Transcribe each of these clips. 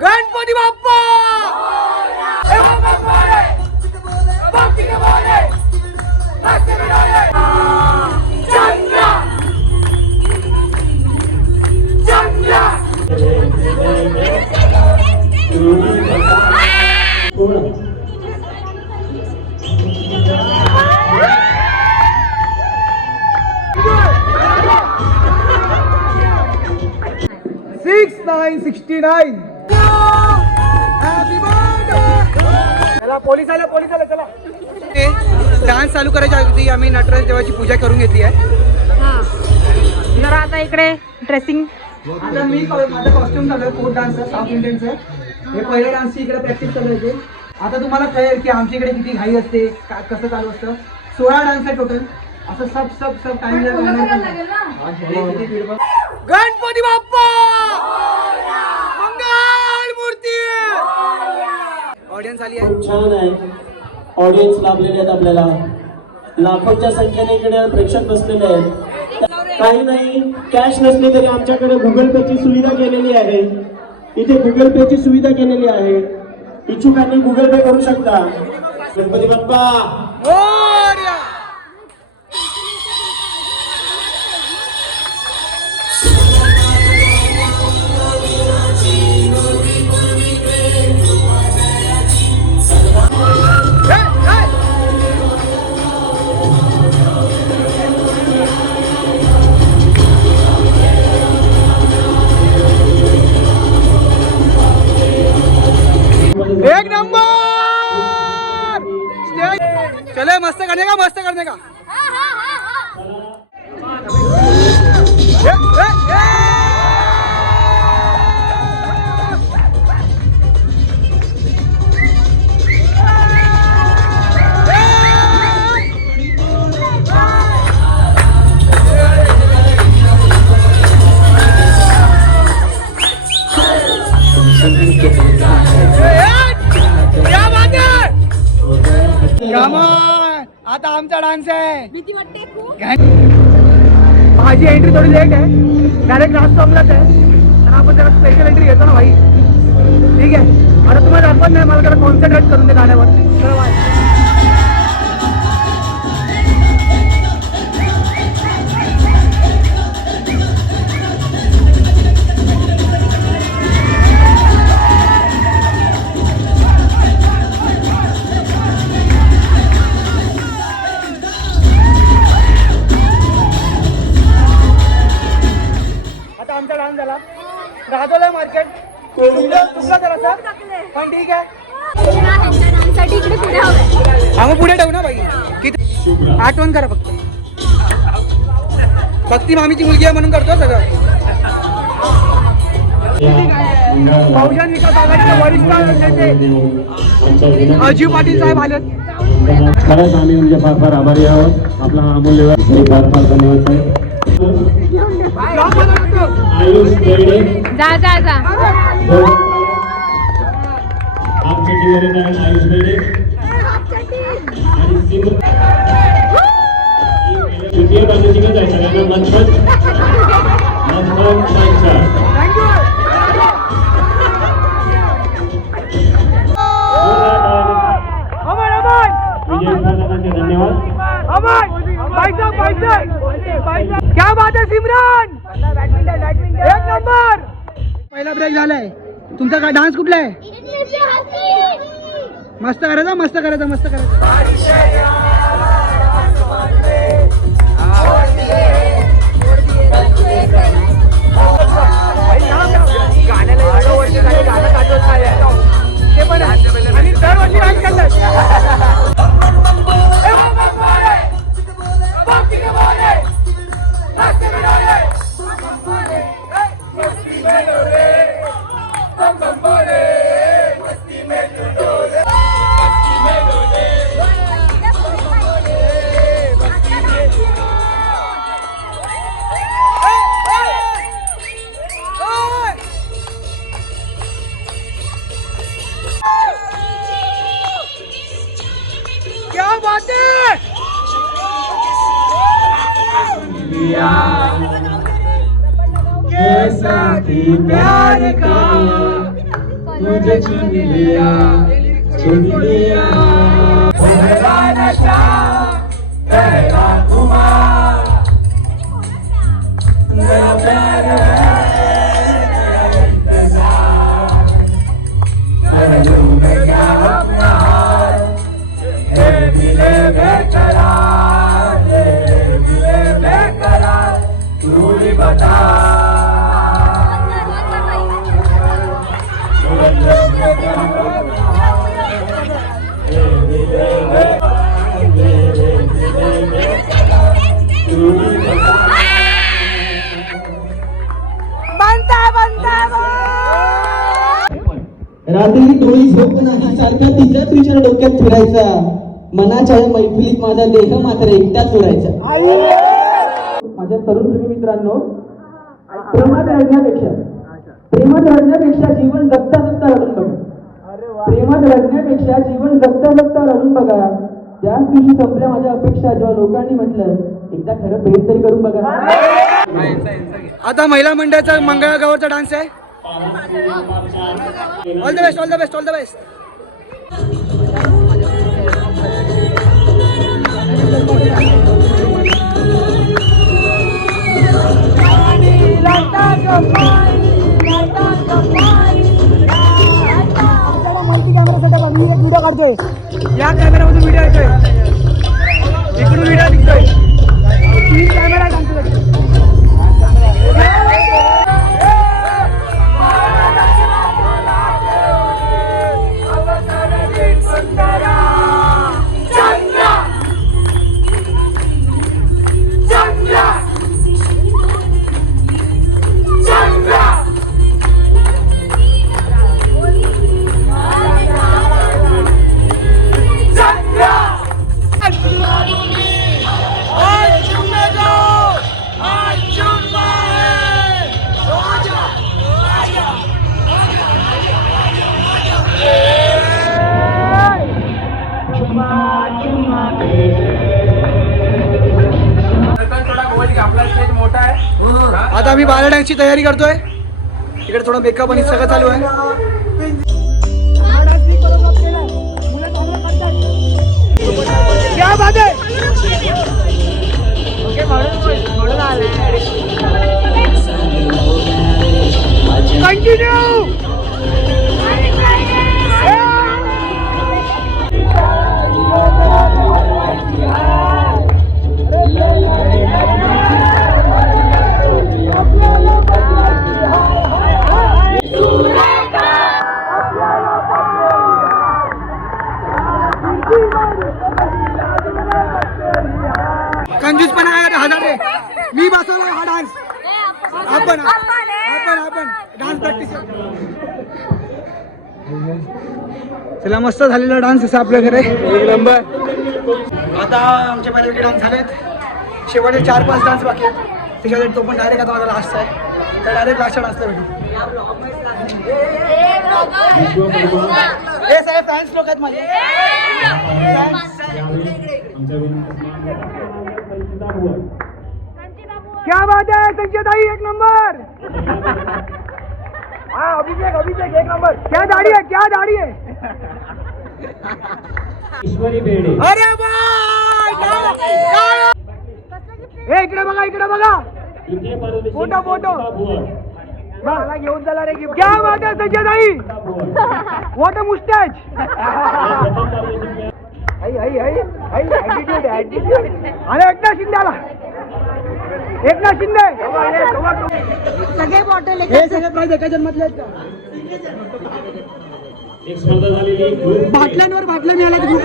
Ganpati Bappa police आला चला. Dance चालू करायच्या अगदी आम्ही नटराज देवाची पूजा करून घेतली आहे. तर आता इकडे ड्रेसिंग आता मी माझं कॉस्ट्युम चालू आहे फोक डान्सचं साऊथ इंडियनचं. हे पहिल्या डान्सची इकडे प्रॅक्टिस चालू आहे. आता तुम्हाला कळेल की आमच्या इकडे किती घाई असते कसं चालू असतं. 16 डान्स आहे टोटल. असं सब टाइम गणपती बाप्पा मंगल मूर्ती. ऑडियन्स आली आहे. खूप छान आहे. ऑडियन्स लाभलेले आहेत. आपल्याला लाखोंच्या संख्येने इकडे प्रेक्षक बसलेले आहेत. काही नाही, कॅश नसली तरी आमच्याकडे गुगल पे ची सुविधा केलेली आहे. इथे गुगल पे ची सुविधा केलेली आहे. इच्छुकांनी गुगल पे करू शकता. गणपती बाप्पा मोरया. एक नंबर. चले मस्त करने का आता आमचा डान्स आहे. माझी एंट्री थोडी लेट आहे. डायरेक्ट लास्ट सॉंगलाच आहे. तर आपण जरा स्पेशल एंट्री घेतो ना भाई. ठीक आहे. आता तुम्हाला दाखवत नाही. मला जरा कॉन्सन्ट्रेट करून दे गाण्यावर. चला बाय. आमचा डान्स झाला. राहतोला मार्केट तुमचा जरा पण ठीक आहे. आम्ही पुढे ठेवू ना भाई. किती आठवण करा फक्त. भक्ती मामीची मुलगी आहे म्हणून करतो सगळं. बहुजन विकास आघाडीचे वरिष्ठ नेते अजीव पाटील साहेब आले. खरंच आम्ही म्हणजे फार आभारी आहोत. आपला अमूल्य वेळ फार धन्यवाद साहेब. आयुष बेर्डे जा आमच्या टीममध्ये आहेत. आयुष बेर्डे आणि तृतीय बाजूची काय आहे सगळ्यांना मनपत धन्यवाद. क्या बात है सिमरन. एक नंबर. पहिला ब्रेक झालाय. तुमचा काय डान्स कुठला आहे. मस्त करायचा. आणि दरवर्षी डान्स करतात. क्या बात है. के साथी प्यार का मुझे चुन लिया चुन लिया तेरा नशा तेरा खुमार मेरा प्यार है तेरा इंतजार कर लूं मैं क्या अपना हाल ये मिले बेकरार ये मिले बेकरार तू ही बता रात्री डोळी झोप नाही सारखा तिच्याच विचार डोक्यात फिरायचा मनाच्या या मैफिलीत माझा देह मात्र एकटाच उडायचा माझ्या तरुण प्रेमी मित्रांनो प्रेमात रडण्यापेक्षा जीवन जगता जगता रडून बघा प्रेमात रडण्यापेक्षा जीवन जगता जगता रडून बघा त्याच दिवशी संपल्या माझ्या अपेक्षा जेव्हा लोकांनी म्हटलं एकदा खरं भेट तरी करून बघा आता महिला मंडळाचा मंगळागौरचा डान्स आहे all the best all the best all the best multi camera setup मी एक व्हिडिओ काढतोय या कॅमेरामधून व्हिडिओ येतोय इकडून व्हिडिओ निघतोय 3 कॅमेरा काढतोय आता आम्ही बाला डान्सची तयारी करतोय इकडे थोडा मेकअप आणि सगळं चालू आहे क्या बात है कंटिन्यू कंजूस पण हजार रे मी बसवला हा डान्स आपण डान्स प्रॅक्टिस चला मस्त झालेला डान्स असा आपल्याकडे एक नंबर आता आमचे बऱ्यापैकी डान्स झालेत शेवटचे 4-5 डान्स बाकी आहेत त्याच्यासाठी तो पण डायरेक्ट आता माझा लास्ट आहे तर डायरेक्ट लास्ट डान्सला भेटू हे साहेब फॅन्स लोक आहेत माझे क्या बात है संजय एक नंबर हाँ अभिषेक एक नंबर क्या दाढ़ी है ईश्वरी बेडे अरे इकडे बघा फोटो मला घेऊन चला रे गिफ्ट क्या बात है संजय ताई व्हाट अ मुस्टॅच अरे एकनाथ शिंदे सगळे बॉटल हे सगळे प्राइज एका जन्मातले आहेत का एक स्पर्धा झालेली बाटल्यांवर बाटल्या मिळाल्या ग्रुप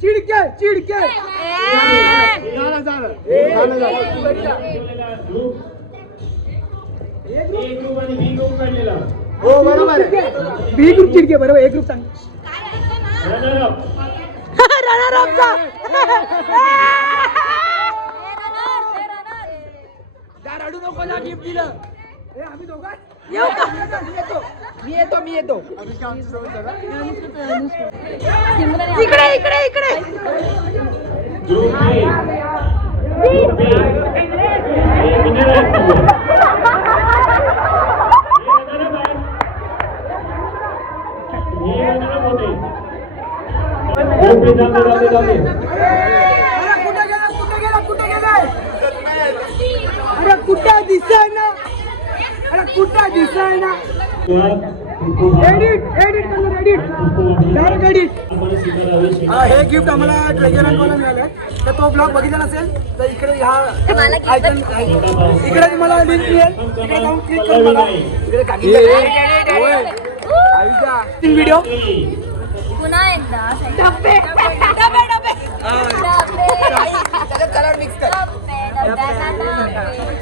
चिडके एक ग्रुप आणि बी ग्रुप काढलेला हो बरोबर बी ग्रुप चिडके बरोबर ए ग्रुप सांग रडू नको ना गिफ्ट दिलं आम्ही दोघं येऊ का मी येतो इकडे ग्रुप बी जाऊ दे. अरे कुठे गेला अरे कुठे दिसाय ना एडिट डायरेक्ट एडिट. हे गिफ्ट आम्हाला ट्रेजर हंटवाला मिळालं. तर तो ब्लॉग बघितला नसेल तर इकडे इकडे तुम्हाला लिंक मिळेल. इकडे जाऊन क्लिक करून बघा. इकडे व्हिडिओ पुन्हा एकदा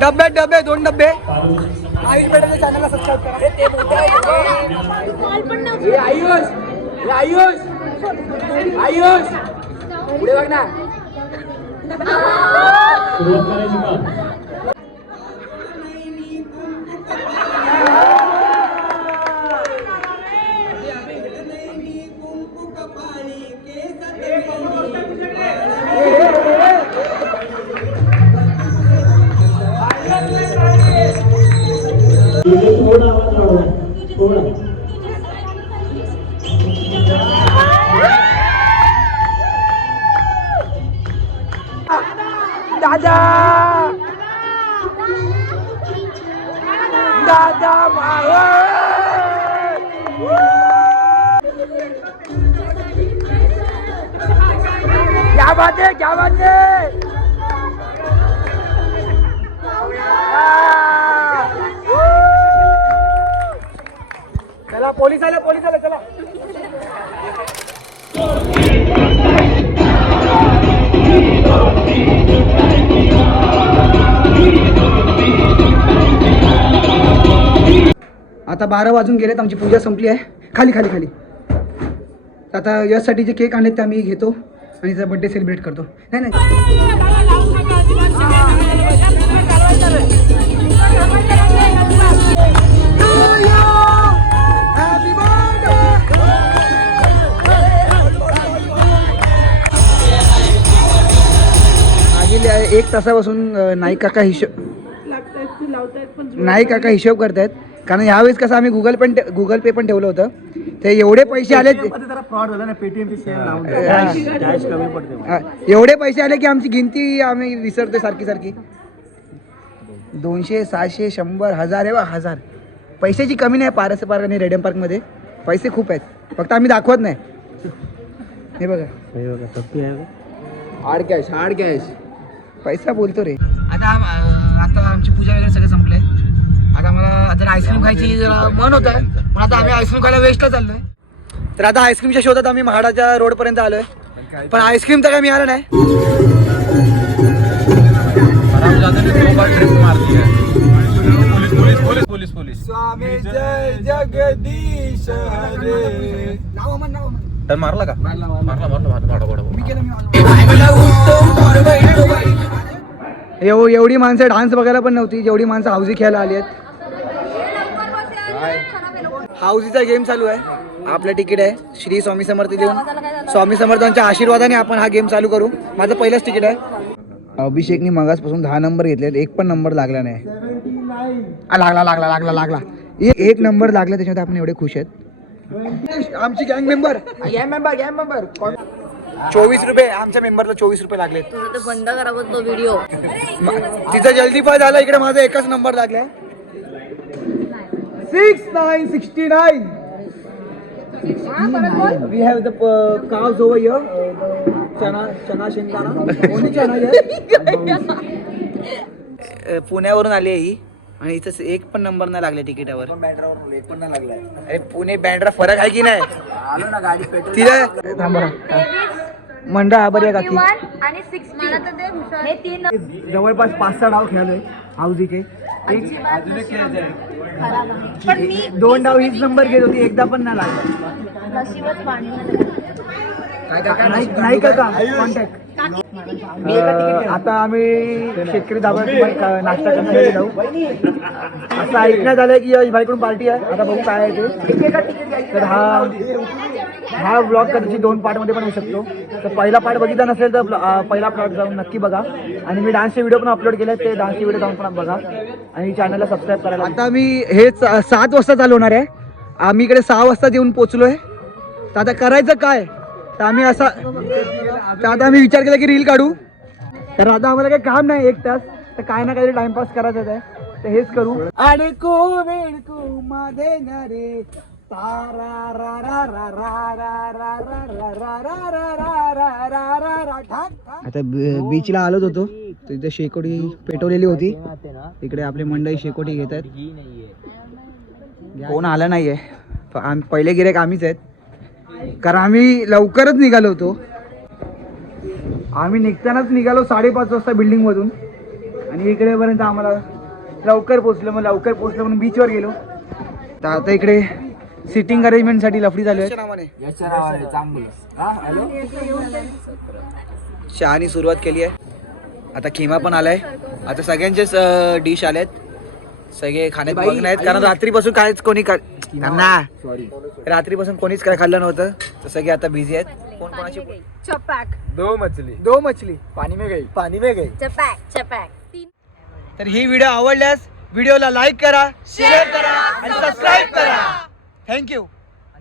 डबे 2 डबे. आयुष बेटाच्या चॅनलला सबस्क्राईब करा. आयुष पुढे बघ ना. सुरुवात करायची का? थोडा आवाज वाढवा, थोडा. दादा क्या बात है चला पोलीस आला चला. आता 12 वाजून गेलेत. आमची पूजा संपली आहे. खाली आता यासाठी जे केक आणले ते आम्ही घेतो आणि त्याचा बर्थडे सेलिब्रेट करतो. नाही मागील 1 तासापासून नाईक काका हिशोब करतायत. कारण यावेळेस कसं आम्ही गुगल पे पण ठेवलं होतं. ते एवढे पैसे आले, फ्रॉड झाला ना. पेटीएमची सेल लावून कॅश कमी पडते. एवढे पैसे आले की आमची गिनती आम्ही विसरतो सारखी. 200 700 100 1000 1000 पैशाची कमी नाही. पारस पार्क आणि रेडियम पार्कमध्ये पैसे खूप आहेत. फक्त आम्ही दाखवत नाही. हे बघा हार्ड कॅश पैसा बोलतो रे. आता आमची पूजा वगैरे सगळं संपलंय. आता आम्हाला जर आईस्क्रीम खायची जरा मन होत आहे. पण आता आम्ही आईस्क्रीम खायला वेस्टला चाललोय. तर आता आईस्क्रीमच्या शोधात आम्ही महाडाच्या रोडपर्यंत आलोय. पण आईस्क्रीम तर काय मिळालं नाही. पोलीस स्वामी जय जगदीश हरे. तर मारला का? एवढी माणसं डान्स बघायला पण नव्हती जेवढी माणसं हाऊजी खेळायला आली आहेत. हाऊजीचा गेम चालू आहे. आपलं तिकीट आहे. श्री स्वामी समर्थ देऊन स्वामी समर्थांच्या आशीर्वादाने आपण हा गेम चालू करू. माझं पहिलंच तिकीट आहे. अभिषेकनी मगासपासून 10 नंबर घेतलेत. एक पण नंबर लागला नाही. लागला 1 नंबर लागला. त्याच्यामध्ये आपण एवढे खुश आहेत. आमची गँग मेंबर 24 रुपये. आमच्या मेंबरला 24 रुपये लागले. तुझं ते बंद करावं तो व्हिडिओ. तिचा जल्दी पाय झाला. इकडे माझा एकच नंबर लागलाय. 6969. We have the cows over here. चना शेंगदाणा. Only chana here. पुण्यावरून आली आहे ही आणि इथं एक पण नंबर नाही लागले तिकिटावर. एक पण नाही लागलाय. अरे पुणे बँड्रा फरक आहे की नाही? आलो ना गाडी पेट्रोल तिला थांबा. मंडळ आभारी आहे काकी. आणि 60 हे 3 जवळपास 5-6 डाव खेळलोय हाऊजीचे. पण मी 2 डाव हीच नंबर घेत होती. एकदा पण नाही लागला. नशीबच पाणी नाही का कॉन्टॅक्ट. आता आम्ही शेतकरी धाब्यात नाश्ता करण्यासाठी जाऊ. असं ऐकण्यात आलंय की यश भाईकडून पार्टी आहे. आता बघू काय आहे ते. तर हा ब्लॉग कदाचित 2 पार्टमध्ये पण होऊ शकतो. तर पहिला पार्ट बघितला नसेल तर पहिला पार्ट जाऊन नक्की बघा. आणि मी डान्सचे व्हिडिओ पण अपलोड केले. ते डान्सचे व्हिडिओ जाऊन पण बघा आणि चॅनलला सबस्क्राईब करायला. आता मी हे 7 वाजता चालू होणार आहे. आम्ही इकडे 6 वाजता येऊन पोचलोय. तर आता करायचं काय तर आम्ही असा तर आता आम्ही विचार केला की रील काढू. तर आता आम्हाला काही काम नाही 1 तास, तर काय ना काहीतरी टाइमपास करायचं आहे, तर हेच करू. अडकू वेडकू मध्ये न रे तारा रा रा रा रा रा रा रा रा रा रा रा रा रा रा रा ठाक. आता बीचला आलोच होतो, तर इथे शेकोटी पेटवलेली होती. इकडे आपली मंडळी शेकोटी घेत आहेत. कोण आला नाहीये, पहिले गिऱ्हाईक आम्हीच आहेत, कारण आम्ही लवकरच निघालो होतो. आम्ही निघतानाच निघालो 5:30 वाजता बिल्डिंग मधून, आणि इकडेपर्यंत आम्हाला लवकर पोहोचलो. मग लवकर पोहोचलो म्हणून बीचवर गेलो. तर आता इकडे सिटिंग अरेंजमेंट साठी लफडी चालू आहे. चहानी सुरुवात केली आहे. आता खिमा पण आलाय. आता सगळ्यांचेच डिश आलेत, सगळे खाण्यात मग्न आहेत, कारण रात्रीपासून काहीच कोणी रात्रीपासून कोणीच काय खाल्लं नव्हतं. तर सगळे आता बिझी आहेत. कोण कोणाची चपॅक दो मछली पाणी में गई चपॅक चपॅक. तर ही व्हिडिओ आवडल्यास व्हिडिओला लाईक करा, शेअर करा आणि सबस्क्राईब करा. थँक्यू.